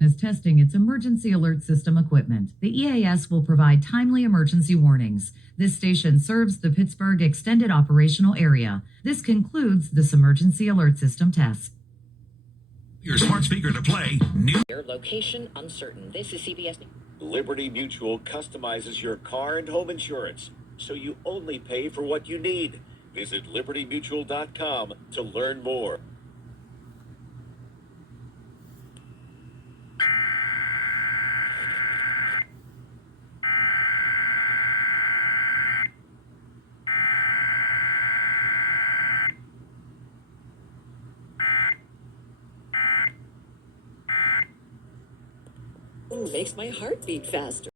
Is testing its emergency alert system equipment. The EAS will provide timely emergency warnings. This station serves the Pittsburgh Extended Operational Area. This concludes this emergency alert system test. Your smart speaker to play new. Your location uncertain. This is CBS. Liberty Mutual customizes your car and home insurance, so you only pay for what you need. Visit libertymutual.com to learn more. Makes my heart beat faster.